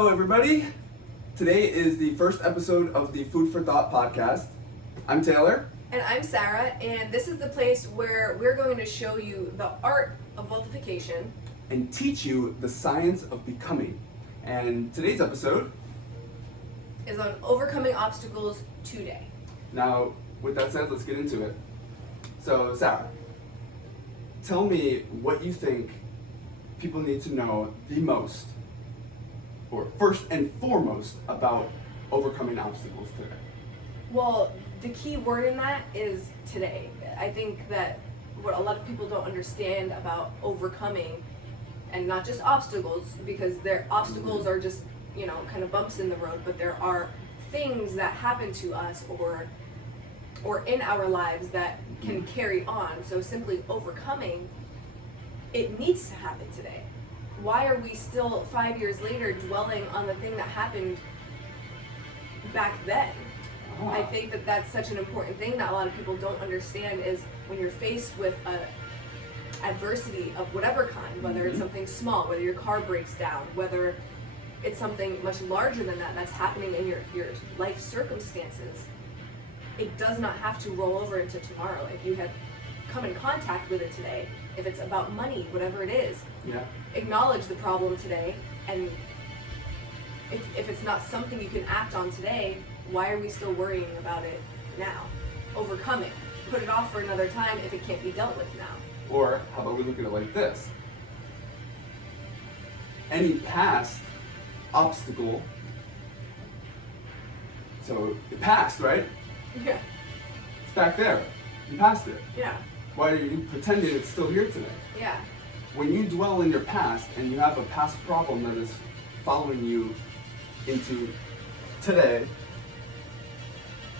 Hello, everybody. Today is the first episode of the Food for Thought podcast. I'm Taylor. And I'm Sarah, and this is the place where we're going to show you the art of multiplication And teach you the science of becoming. And today's episode, is on overcoming obstacles today. now, with that said, let's get into it. So, Sarah, tell me what you think people need to know the most, or first and foremost, about overcoming obstacles today. Well, the key word in that is today. I think that what a lot of people don't understand about overcoming, and not just obstacles, because their obstacles are just, kind of bumps in the road, but there are things that happen to us or in our lives that can carry on. So simply overcoming, it needs to happen today. Why are we still 5 years later dwelling on the thing that happened back then? I think that that's such an important thing that a lot of people don't understand is when you're faced with adversity of whatever kind, whether it's something small, whether your car breaks down, whether it's something much larger than that that's happening in your life circumstances, it does not have to roll over into tomorrow. If you have come in contact with it today, if it's about money, whatever it is, acknowledge the problem today, and if it's not something you can act on today, why are we still worrying about it now? Overcome it. Put it off for another time if it can't be dealt with now. Or how about we look at it like this? Any past obstacle, so it passed, right? Yeah. It's back there. You passed it. Yeah. Why are you pretending it's still here today? Yeah. When you dwell in your past and you have a past problem that is following you into today,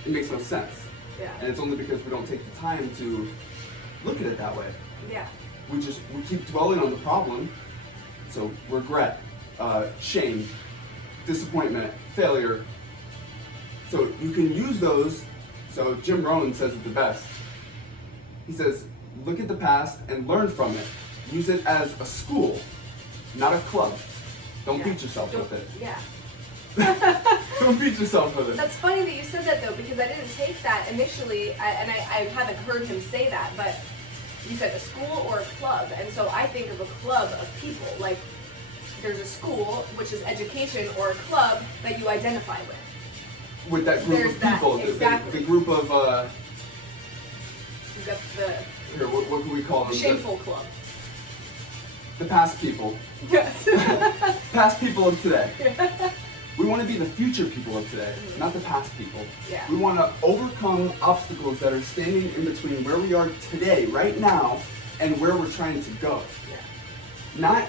it makes no sense. Yeah. And it's only because we don't take the time to look at it that way. Yeah. We keep dwelling on the problem. So regret, shame, disappointment, failure. So you can use those. So Jim Rohn says it the best. He says, look at the past and learn from it. Use it as a school, not a club. Don't beat yourself with it. Yeah. Don't beat yourself with it. That's funny that you said that though, because I didn't take that initially, and I haven't heard him say that, but you said a school or a club, and so I think of a club of people. Like, there's a school, which is education, or a club that you identify with. With that group There's of that, people, exactly. the group of, You've got the here, what can we call them? shameful club. The past people. Yes. Past people of today. We want to be the future people of today, not the past people. Yeah. We want to overcome obstacles that are standing in between where we are today, right now, and where we're trying to go. Yeah. Not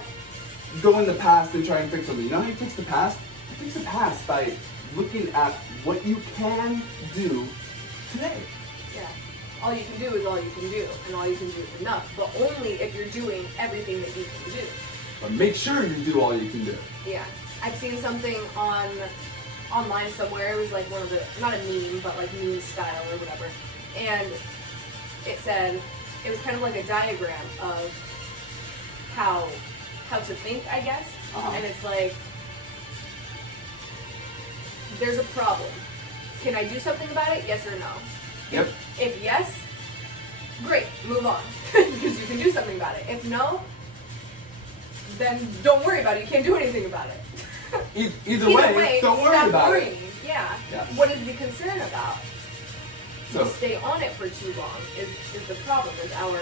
go in the past and try and fix something. You know how you fix the past? You fix the past by looking at what you can do today. Yeah. All you can do is all you can do, and all you can do is enough, but only if you're doing everything that you can do. But make sure you do all you can do. Yeah. I've seen something online somewhere. It was like one of the, not a meme, but like meme style or whatever. And it said, it was kind of like a diagram of how to think, I guess. And it's like, there's a problem. Can I do something about it? Yes or no? Yep. If yes, great, move on. Because you can do something about it. If no, then don't worry about it. You can't do anything about it. Either way, don't worry stop about worrying. it. Yeah. Yeah. What is the concern about? So, To stay on it for too long is the problem, is our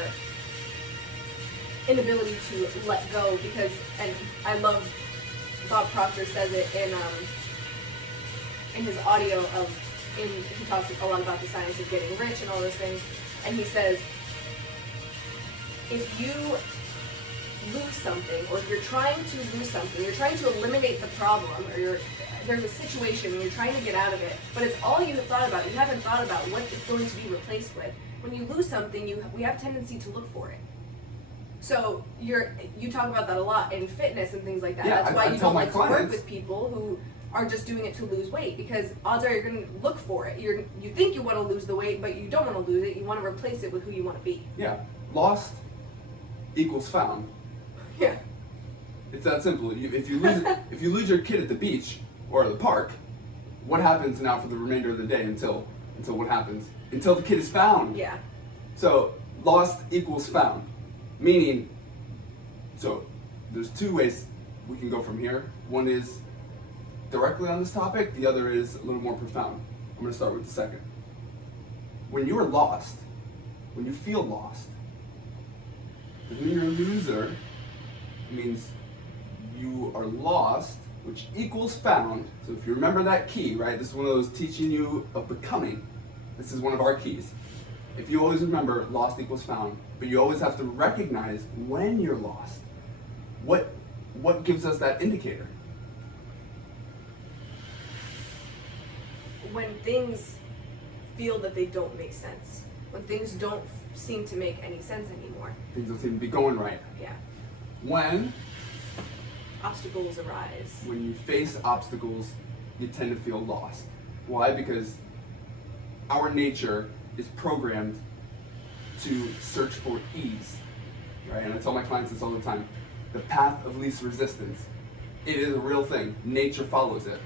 inability to let go, because, and I love, Bob Proctor says it in his audio he talks a lot about the science of getting rich and all those things, and he says, if you lose something, or if you're trying to lose something, you're trying to eliminate the problem, or there's a situation and you're trying to get out of it, but it's all you have thought about. You haven't thought about what it's going to be replaced with. When you lose something, we have a tendency to look for it. So you talk about that a lot in fitness and things like that. Yeah, That's why I you tell don't my like to work clients- with people who are just doing it to lose weight, because odds are you're going to look for it. You think you want to lose the weight, but you don't want to lose it. You want to replace it with who you want to be. yeah, lost equals found. Yeah. It's that simple. If you lose your kid at the beach or the park, what happens now for the remainder of the day until what happens? Until the kid is found. Yeah. So lost equals found, meaning. So there's two ways we can go from here. One is directly on this topic. The other is a little more profound. I'm going to start with the second. When you are lost, when you feel lost, doesn't mean you're a loser. It means you are lost, which equals found. So if you remember that key, right? This is one of those teaching you of becoming. This is one of our keys. If you always remember, lost equals found, but you always have to recognize when you're lost. What gives us that indicator? When things feel that they don't make sense. When things don't seem to make any sense anymore. Things don't seem to be going right. Yeah. When Obstacles arise. you face obstacles, you tend to feel lost. Why? Because our nature is programmed to search for ease, right? And I tell my clients this all the time. The path of least resistance. It is a real thing. Nature follows it.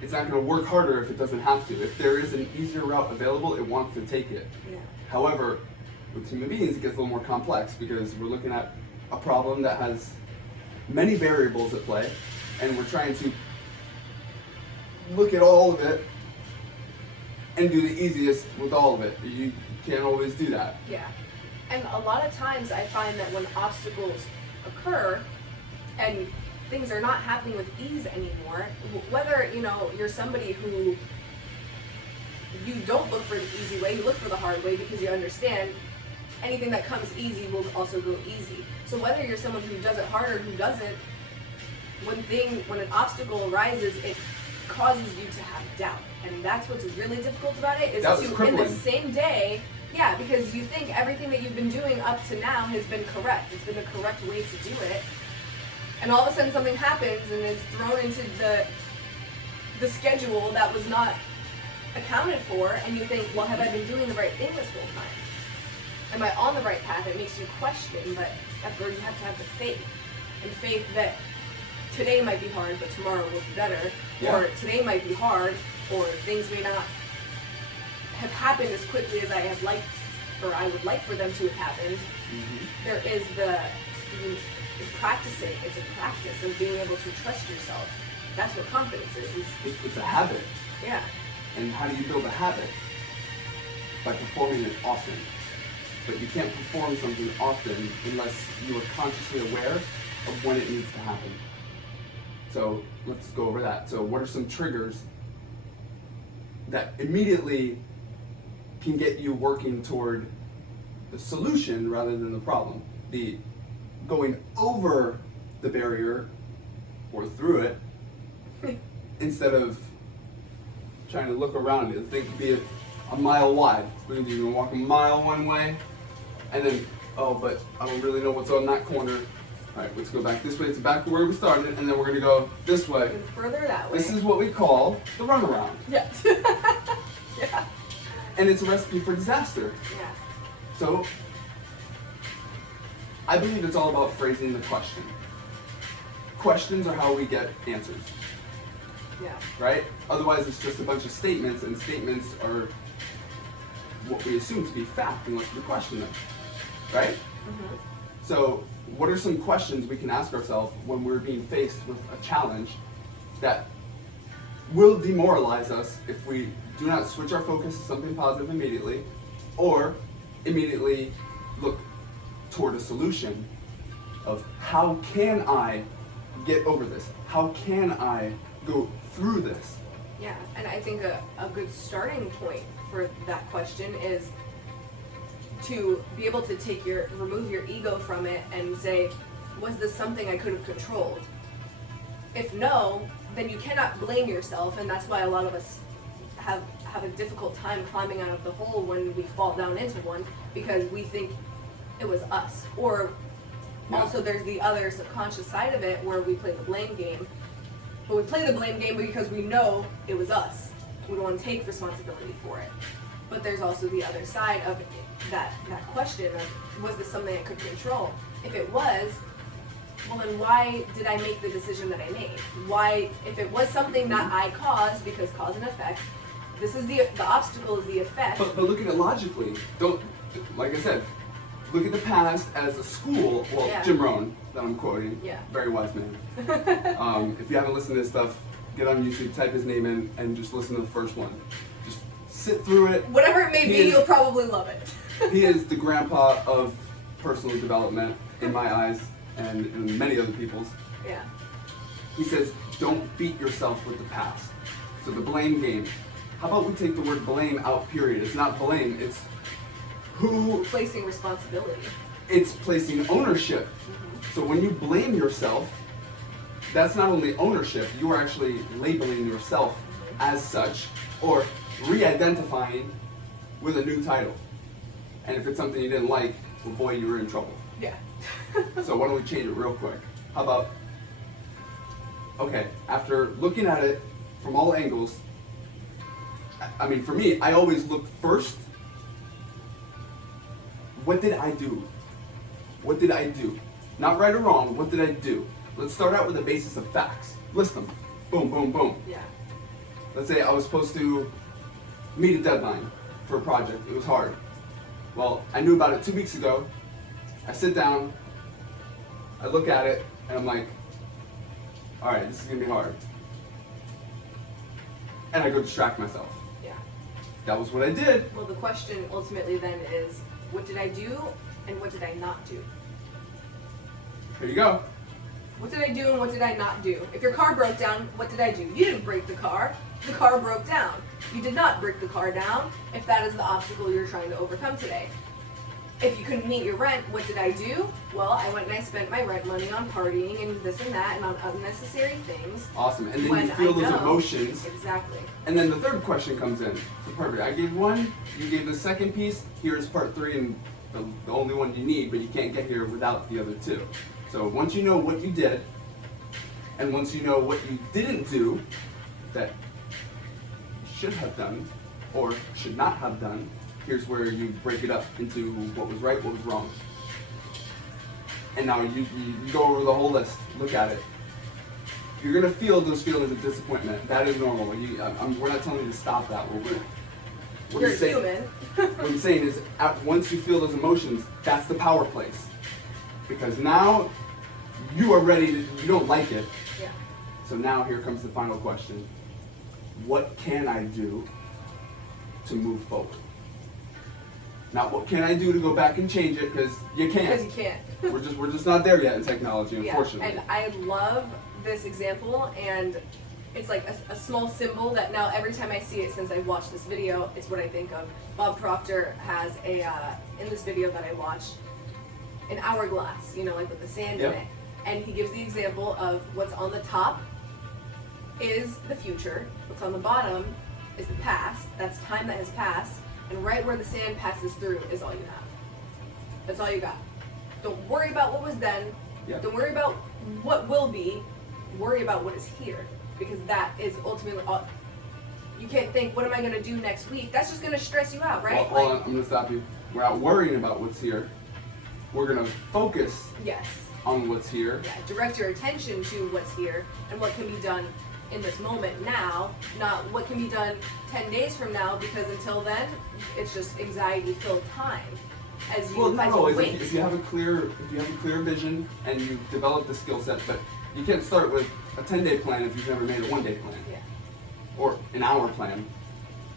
It's not going to work harder if it doesn't have to. If there is an easier route available, it wants to take it. Yeah. However, with human beings, it gets a little more complex because we're looking at a problem that has many variables at play, and we're trying to look at all of it and do the easiest with all of it. You can't always do that. Yeah. And a lot of times I find that when obstacles occur and things are not happening with ease anymore, whether, you're somebody who you don't look for the easy way, you look for the hard way because you understand anything that comes easy will also go easy. So whether you're someone who does it hard or who doesn't, when an obstacle arises, it causes you to have doubt. And that's what's really difficult about it, is That was to, in crippling. the same day, yeah, because you think everything that you've been doing up to now has been correct. It's been the correct way to do it. And all of a sudden something happens and is thrown into the schedule that was not accounted for, and you think, well, have I been doing the right thing this whole time? Am I on the right path? It makes you question, but that's where you have to have the faith. And faith that today might be hard, but tomorrow will be better. Yeah. Or today might be hard, or things may not have happened as quickly as I have liked, or I would like for them to have happened. Mm-hmm. There is practicing. It's a practice of being able to trust yourself. That's what confidence is. It's a habit. Yeah. And how do you build a habit? By performing it often. But you can't perform something often unless you are consciously aware of when it needs to happen. So let's go over that. So what are some triggers that immediately can get you working toward the solution rather than the problem? The going over the barrier or through it instead of trying to look around it. The thing could be a mile wide. We're gonna do, walk a mile one way, and then, oh, but I don't really know what's on that corner. All right, let's go back this way. It's back to where we started, and then we're gonna go this way. And further that way. This is what we call the runaround, Yeah. Yeah. and it's a recipe for disaster. Yeah. So, I believe it's all about phrasing the question. Questions are how we get answers, Yeah. right? Otherwise, it's just a bunch of statements, and statements are what we assume to be fact unless we question them, right? Mm-hmm. So, what are some questions we can ask ourselves when we're being faced with a challenge that will demoralize us if we do not switch our focus to something positive immediately, or immediately look toward a solution of how can I get over this? How can I go through this? Yeah, and I think a good starting point for that question is to be able to remove your ego from it and say, was this something I could have controlled? If no, then you cannot blame yourself, and that's why a lot of us have a difficult time climbing out of the hole when we fall down into one, because we think it was us. Or also there's the other subconscious side of it where we play the blame game. But we play the blame game because we know it was us. We don't want to take responsibility for it. But there's also the other side of that question of, was this something I could control? If it was, well then why did I make the decision that I made? Why, if it was something that I caused, because cause and effect, this is the obstacle is the effect. But look at it logically. Don't, like I said, look at the past as a school. Well, Yeah. Jim Rohn, that I'm quoting, Yeah. very wise man. If you haven't listened to this stuff, get on YouTube, type his name in, and just listen to the first one. Just sit through it. Whatever it may He be, is- you'll probably love it. He is the grandpa of personal development in my eyes and in many other people's. Yeah. He says, don't beat yourself with the past. So the blame game. How about we take the word blame out, period? It's not blame, it's who, Placing responsibility. it's placing ownership. So when you blame yourself, that's not only ownership, you are actually labeling yourself as such or re-identifying with a new title. And if it's something you didn't like, well boy, you were in trouble. Yeah. So why don't we change it real quick? How about, okay, after looking at it from all angles, I mean, for me, I always look first, what did I do? What did I do? Not right or wrong, what did I do? Let's start out with the basis of facts. List them. Boom, boom, boom. Yeah. Let's say I was supposed to meet a deadline for a project. It was hard. Well, I knew about it 2 weeks ago. I sit down, I look at it, and I'm like, all right, this is gonna be hard. And I go distract myself. Yeah. That was what I did. Well, the question ultimately then is, what did I do and what did I not do? Here you go. What did I do and what did I not do? If your car broke down, what did I do? You didn't break the car broke down. You did not break the car down if that is the obstacle you're trying to overcome today. If you couldn't meet your rent, what did I do? Well, I went and I spent my rent money on partying and this and that and on unnecessary things. Awesome. And then When you feel I those know- emotions. Exactly. And then the third question comes in. So perfect. I gave one, you gave the second piece. Here's part three and the only one you need, but you can't get here without the other two. So once you know what you did, and once you know what you didn't do that you should have done or should not have done, here's where you break it up into what was right, what was wrong. And now you go over the whole list, look at it. You're gonna feel those feelings of disappointment. That is normal. We're not telling you to stop that. What You're I'm saying- human. What I'm saying is, once you feel those emotions, that's the power place. Because now you are ready to, you don't like it. Yeah. So now here comes the final question. What can I do to move forward? Not what can I do to go back and change it, because you Because can't. you can't. We're just not there yet in technology, unfortunately. Yeah, and I love this example, and it's like a small symbol that now every time I see it since I watched this video, it's what I think of. Bob Proctor has in this video that I watched, an hourglass, like with the sand Yep. in it. And he gives the example of what's on the top is the future, what's on the bottom is the past, that's time that has passed, and right where the sand passes through is all you have. That's all you got. Don't worry about what was then. Yep. Don't worry about what will be. Worry about what is here, because that is ultimately all. You can't think, what am I going to do next week? That's just going to stress you out, right? Hold on, I'm going to stop you. We're not worrying about what's here. We're going to focus Yes. on what's here. Yeah. Direct your attention to what's here and what can be done in this moment now, not what can be done 10 days from now, because until then, it's just anxiety-filled time as you, Well, not as you always. wait. If you have a clear vision and you've developed the skill set, but you can't start with a 10-day plan if you've never made a 1-day plan, Yeah. or an hour plan,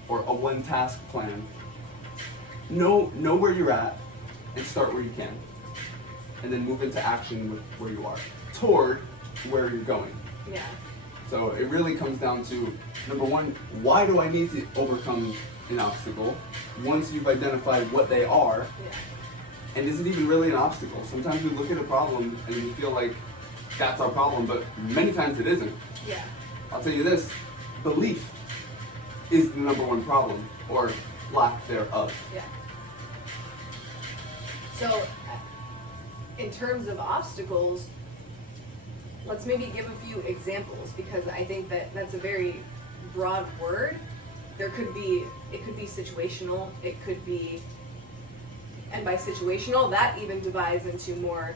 or a 1-task plan. Know where you're at, and start where you can, and then move into action with where you are, toward where you're going. Yeah. So it really comes down to, number one, why do I need to overcome an obstacle? Once you've identified what they are, Yeah. and is it even really an obstacle? Sometimes we look at a problem and we feel like that's our problem, but many times it isn't. Yeah. I'll tell you this, belief is the number one problem, or lack thereof. Yeah. So, in terms of obstacles, let's maybe give a few examples, because I think that that's a very broad word. It could be situational, it could be, and by situational, that even divides into more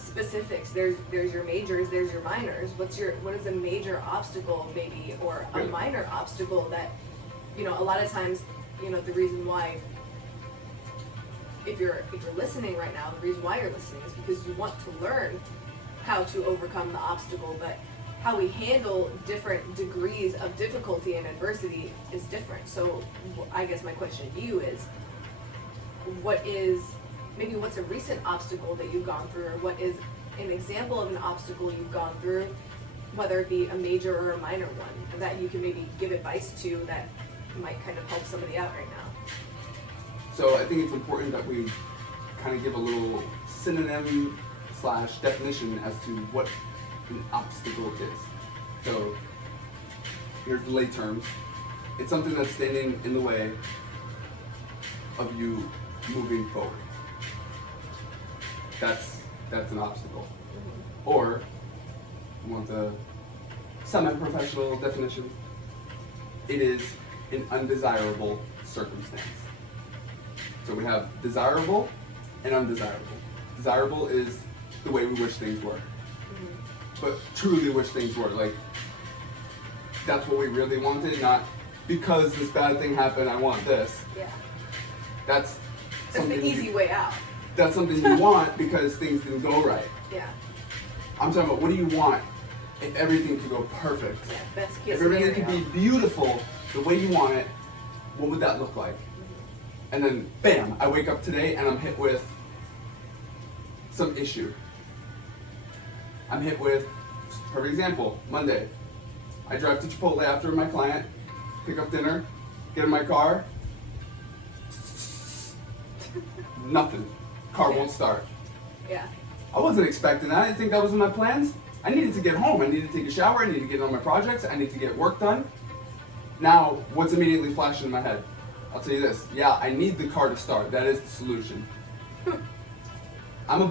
specifics. There's your majors, there's your minors. What is a major obstacle maybe, or a Good. minor obstacle that, a lot of times, the reason why, if you're listening right now, the reason why you're listening is because you want to learn how to overcome the obstacle, but how we handle different degrees of difficulty and adversity is different. So I guess my question to you is, what's a recent obstacle that you've gone through, or what is an example of an obstacle you've gone through, whether it be a major or a minor one, that you can maybe give advice to that might kind of help somebody out right now? So I think it's important that we kind of give a little synonym / definition as to what an obstacle is. So here's the lay terms. It's something that's standing in the way of you moving forward. That's an obstacle. Or you want the semi-professional definition, it is an undesirable circumstance. So we have desirable and undesirable. Desirable is the way we wish things were. But truly wish things were. Like, that's what we really wanted, not because this bad thing happened, I want this. Yeah. That's something the easy way out. That's something you want because things didn't go right. Yeah. I'm talking about, what do you want if everything could go perfect? Yeah, best case If everything scenario. could be beautiful the way you want it, what would that look like? And then, bam, I wake up today and I'm hit with some issue. I'm hit with, perfect example, Monday. I drive to Chipotle after my client, pick up dinner, get in my car, nothing. Car won't start. Yeah. I wasn't expecting that. I didn't think that was in my plans. I needed to get home. I needed to take a shower. I needed to get on my projects. I need to get work done. Now, what's immediately flashing in my head? I'll tell you this. Yeah, I need the car to start. That is the solution. I'm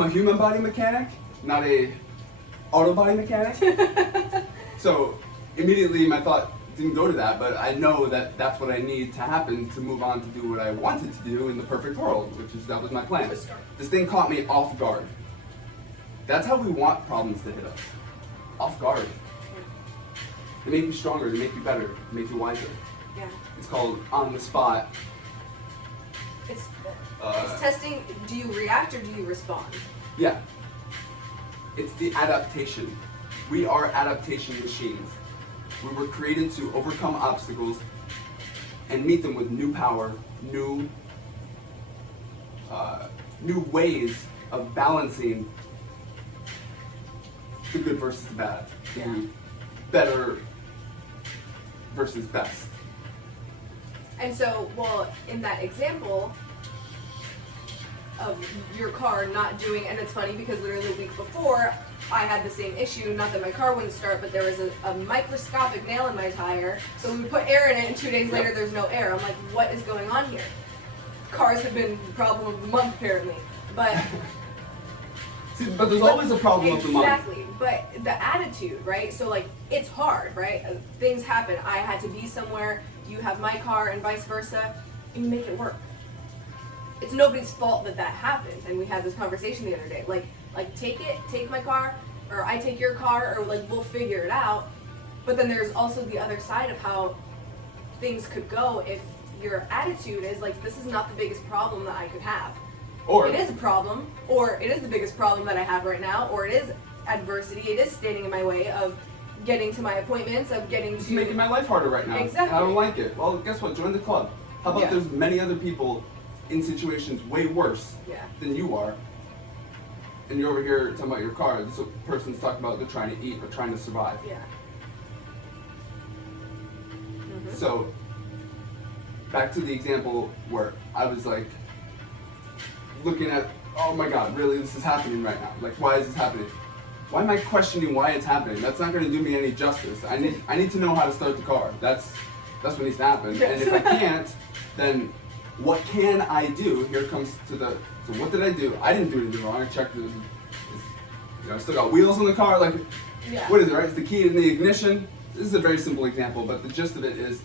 a human body mechanic, not a auto body mechanic. So immediately my thought didn't go to that, but I know that that's what I need to happen to move on to do what I wanted to do in the perfect world, that was my plan. This thing caught me off guard. That's how we want problems to hit us. Off guard. They make you stronger, they make you better, they make you wiser. Yeah. It's called on the spot. It's testing, do you react or do you respond? Yeah. It's the adaptation. We are adaptation machines. We were created to overcome obstacles and meet them with new power, new ways of balancing the good versus the bad, Yeah. the better versus best. And so, well, in that example of your car not doing, and it's funny because literally a week before, I had the same issue, not that my car wouldn't start, but there was a microscopic nail in my tire, so we would put air in it, and 2 days later there's no air. I'm like, what is going on here? Cars have been the problem of the month, apparently. But See, but there's always a problem of the month. exactly, but the attitude, right? So like, it's hard, right? Things happen. I had to be somewhere, you have my car, and vice versa, and you make it work. It's nobody's fault that happened, and we had this conversation the other day. Like take my car, or I take your car, or like we'll figure it out. But then there's also the other side of how things could go if your attitude is like, this is not the biggest problem that I could have. Or It is a problem, or it is the biggest problem that I have right now, or it is adversity, it is standing in my way of getting to my appointments, of getting it's to... making my life harder right now. Exactly. I don't like it. Well, guess what? Join the club. How about Yeah. there's many other people in situations way worse Yeah. than you are, and you're over here talking about your car. This person's talking about they're trying to eat or trying to survive. Yeah. Mhm. So, back to the example where I was like looking at, oh my God, really, this is happening right now. Like, why is this happening? Why am I questioning why it's happening? That's not going to do me any justice. I need to know how to start the car. That's what needs to happen. And if I can't, then what can I do? Here comes so what did I do? I didn't do anything wrong. I checked it. I still got wheels on the car. Like, Yeah. what is it, right? It's the key in the ignition. This is a very simple example, but the gist of it is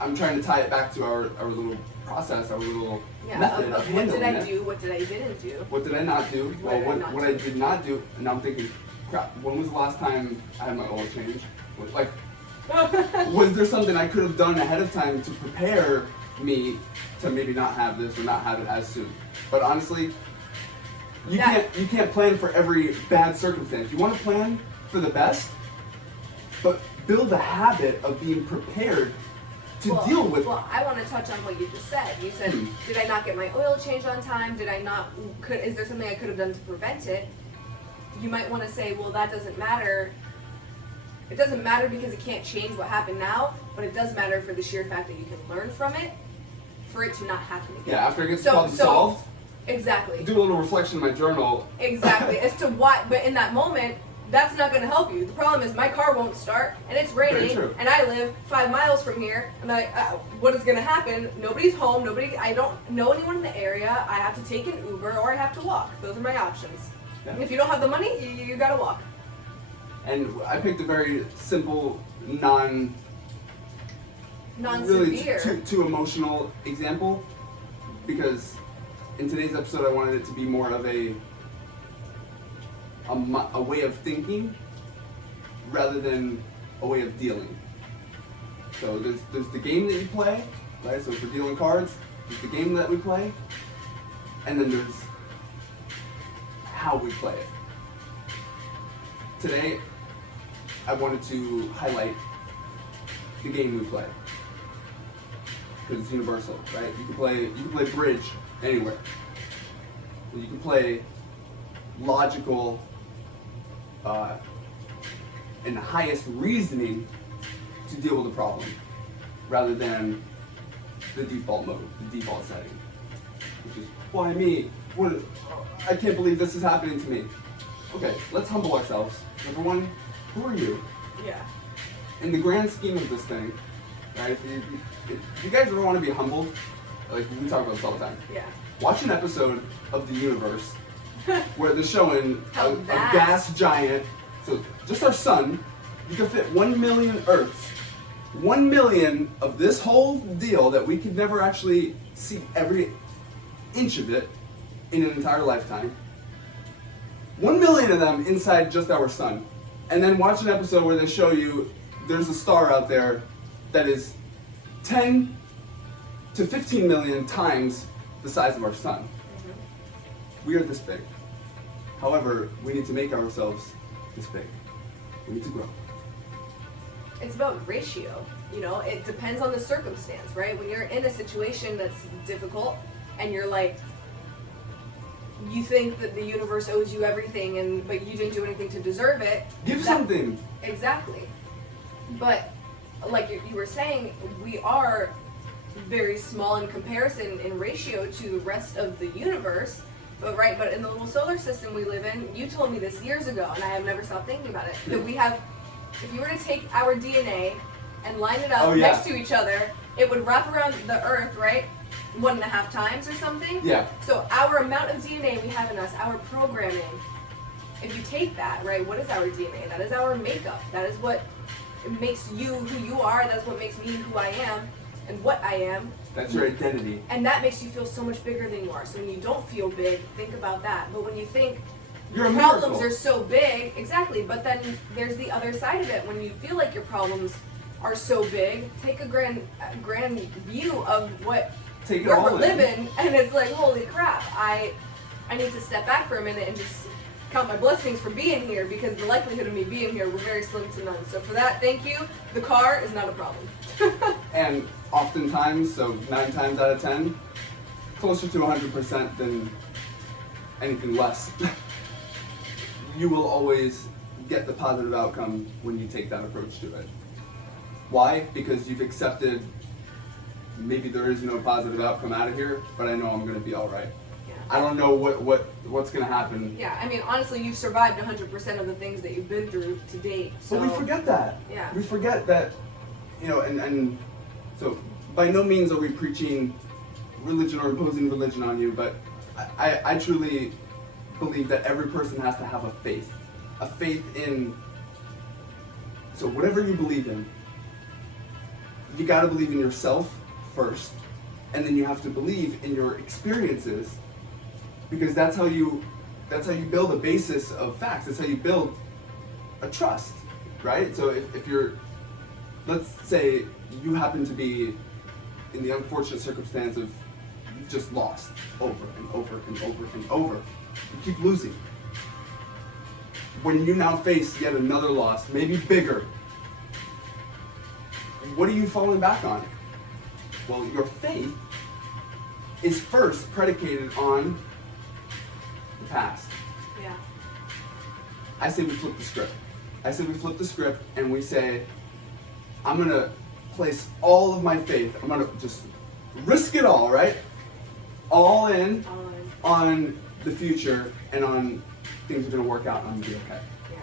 I'm trying to tie it back to our little process, our little method of what handling did I it. do? What did I didn't do? What did I not do? Well, what I did not do, and I'm thinking, crap, when was the last time I had my oil changed? Like, was there something I could have done ahead of time to prepare me to maybe not have this or not have it as soon? But honestly, you can't plan for every bad circumstance. You want to plan for the best, but build a habit of being prepared to deal with. Well, I want to touch on what you just said. You said, did I not get my oil changed on time? Did I not? Is there something I could have done to prevent it? You might want to say, well, that doesn't matter. It doesn't matter because it can't change what happened now, but it does matter for the sheer fact that you can learn from it, for it to not happen again. Yeah, after it gets problem solved. Exactly. Do a little reflection in my journal. Exactly. As to why, but in that moment, that's not going to help you. The problem is my car won't start, and it's raining, and I live 5 miles from here. And what is going to happen? Nobody's home. I don't know anyone in the area. I have to take an Uber or I have to walk. Those are my options. Yeah. And if you don't have the money, you got to walk. And I picked a very simple, non-severe, really too emotional example, because in today's episode I wanted it to be more of a way of thinking rather than a way of dealing. So there's the game that you play, right? So for dealing cards, there's the game that we play, and then there's how we play it. Today, I wanted to highlight the game we play, because it's universal, right? You can play bridge anywhere. You can play logical and the highest reasoning to deal with a problem, rather than the default mode, the default setting, which is why me? I can't believe this is happening to me. Okay, let's humble ourselves. Number one, who are you? Yeah. In the grand scheme of this thing, right? If you guys ever want to be humbled, like we talk about this all the time. Yeah. Watch an episode of The Universe where they're showing a vast. gas giant. So just our sun, you can fit 1 million Earths. 1 million of this whole deal that we could never actually see every inch of it in an entire lifetime. 1 million of them inside just our sun. And then watch an episode where they show you there's a star out there that is 10 to 15 million times the size of our sun. We are this big. However, we need to make ourselves this big. We need to grow. It's about ratio. You know, it depends on the circumstance, right? When you're in a situation that's difficult and you're like, you think that the universe owes you everything, but you didn't do anything to deserve it. Give something. Exactly. But like you were saying, we are very small in comparison in ratio to the rest of the universe. But in the little solar system we live in, you told me this years ago, and I have never stopped thinking about it, that we have, if you were to take our DNA and line it up next to each other, it would wrap around the Earth, right? 1.5 times or something. Yeah. So our amount of DNA we have in us, our programming, if you take that, right, what is our DNA? That is our makeup. That is what makes you who you are. That's what makes me who I am and what I am. That's your identity. And that makes you feel so much bigger than you are. So when you don't feel big, think about that. But when you think your problems are so big, exactly, but then there's the other side of it. When you feel like your problems are so big, take a grand view of where we're living, and it's like, holy crap, I need to step back for a minute and just count my blessings for being here, because the likelihood of me being here were very slim to none. So for that, thank you. The car is not a problem. And oftentimes, so 9 times out of 10, closer to 100% than anything less. You will always get the positive outcome when you take that approach to it. Why? Because you've accepted maybe there is no positive outcome out of here, but I know I'm going to be all right. Yeah. I don't know what's going to happen. Yeah, I mean, honestly, you've survived 100% of the things that you've been through to date. So. But we forget that. Yeah. We forget that, and so by no means are we preaching religion or imposing religion on you, but I truly believe that every person has to have a faith in, so whatever you believe in, you got to believe in yourself first, and then you have to believe in your experiences, because that's how you build a basis of facts. That's how you build a trust, right? So if you're, let's say you happen to be in the unfortunate circumstance of you've just lost over and over and over and over. You keep losing. When you now face yet another loss, maybe bigger, what are you falling back on? Well, your faith is first predicated on the past. Yeah. I say we flip the script. I say we flip the script and we say, I'm going to place all of my faith, I'm going to just risk it all, right? All in on the future and on things are going to work out and I'm going to be okay. Yeah.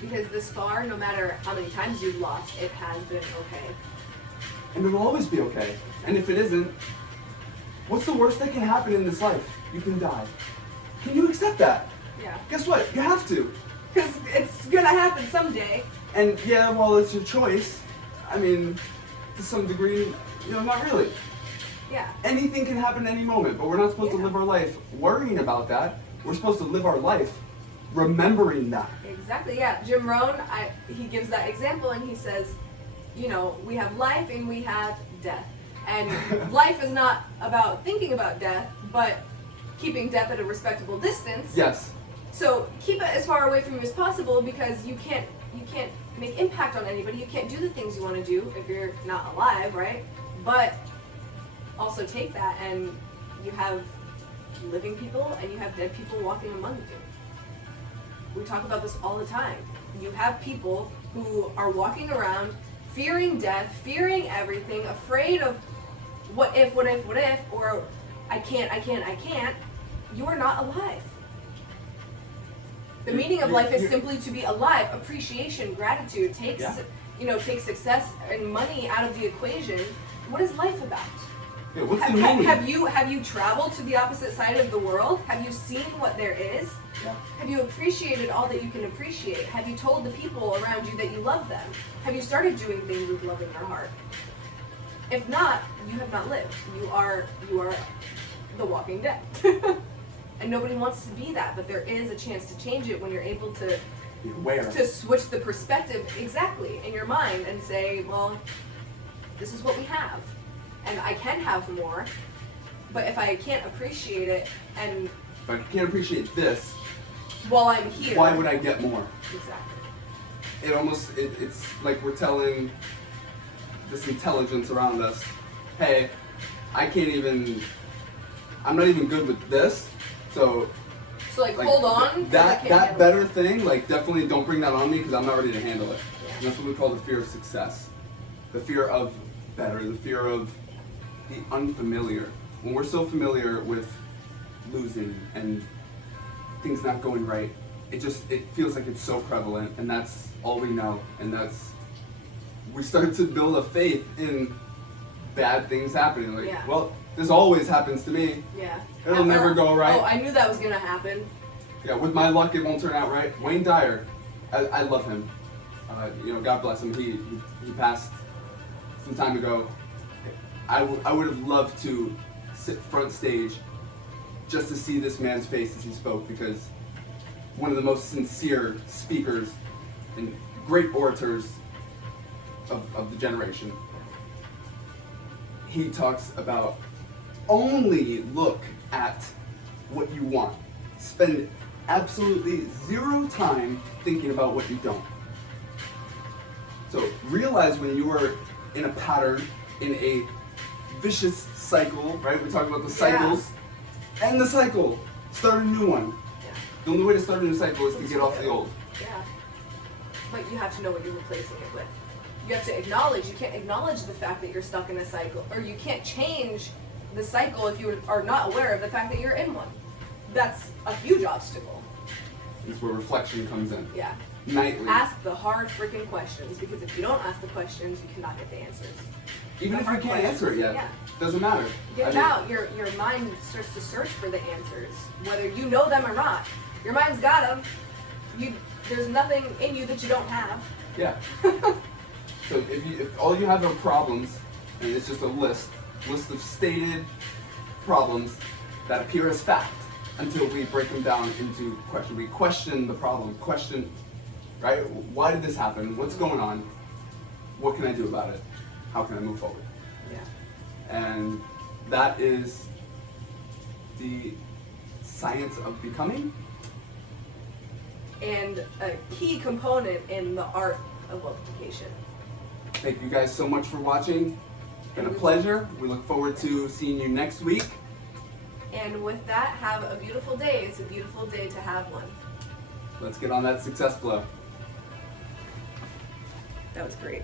Because this far, no matter how many times you've lost, it has been okay. And it will always be okay. And if it isn't, what's the worst that can happen in this life? You can die. Can you accept that? Yeah. Guess what? You have to. Because it's gonna happen someday. And yeah, well, it's your choice. I mean, to some degree, not really. Yeah. Anything can happen at any moment, but we're not supposed to live our life worrying about that. We're supposed to live our life remembering that. Exactly, yeah. Jim Rohn, he gives that example and he says, we have life and we have death. And life is not about thinking about death, but keeping death at a respectable distance. Yes. So keep it as far away from you as possible because you can't make impact on anybody. You can't do the things you want to do if you're not alive, right? But also take that and you have living people and you have dead people walking among you. We talk about this all the time. You have people who are walking around fearing death, fearing everything, afraid of what if, or I can't. You are not alive. The meaning of life is simply to be alive. Appreciation, gratitude, take success and money out of the equation. What is life about? Yeah, what's the meaning? Have you traveled to the opposite side of the world? Have you seen what there is? Yeah. Have you appreciated all that you can appreciate? Have you told the people around you that you love them? Have you started doing things with love in your heart? If not, you have not lived. You are the walking dead. And nobody wants to be that, but there is a chance to change it when you're able to Be aware. to switch the perspective exactly in your mind and say, well, this is what we have. And I can have more, but if I can't appreciate it and If I can't appreciate this, while I'm here, why would I get more? Exactly. It's like we're telling this intelligence around us, hey, I'm not even good with this, so Hold on. That better thing, definitely don't bring that on me because I'm not ready to handle it. Yeah. And that's what we call the fear of success. The fear of better, the fear of the unfamiliar. When we're so familiar with losing and things not going right, it feels like it's so prevalent and that's all we know. And we start to build a faith in bad things happening. Well, this always happens to me. Yeah. It'll never go right. Oh, I knew that was gonna happen. Yeah, with my luck, it won't turn out right. Wayne Dyer, I love him. God bless him. He passed some time ago. I would have loved to sit front stage just to see this man's face as he spoke, because one of the most sincere speakers and great orators of the generation. He talks about only look at what you want. Spend absolutely zero time thinking about what you don't. So realize when you are in a pattern, in a vicious cycle, right? We talk about the cycles. Yeah. End the cycle. Start a new one. Yeah. The only way to start a new cycle is to get off the old. Yeah. But you have to know what you're replacing it with. You have to acknowledge. You can't acknowledge the fact that you're stuck in a cycle, or you can't change the cycle if you are not aware of the fact that you're in one. That's a huge obstacle. It's where reflection comes in. Yeah. Nightly. Ask the hard freaking questions, because if you don't ask the questions, you cannot get the answers. Even if you can't answer it yet, doesn't matter. Get out. Your mind starts to search for the answers, whether you know them or not. Your mind's got them. There's nothing in you that you don't have. Yeah. So if all you have are problems, and it's just a list of stated problems that appear as fact until we break them down into question. We question the problem, right? Why did this happen? What's going on? What can I do about it? How can I move forward? Yeah. And that is the science of becoming. And a key component in the art of multiplication. Thank you guys so much for watching. It's been a pleasure. We look forward to seeing you next week. And with that, have a beautiful day. It's a beautiful day to have one. Let's get on that success flow. That was great.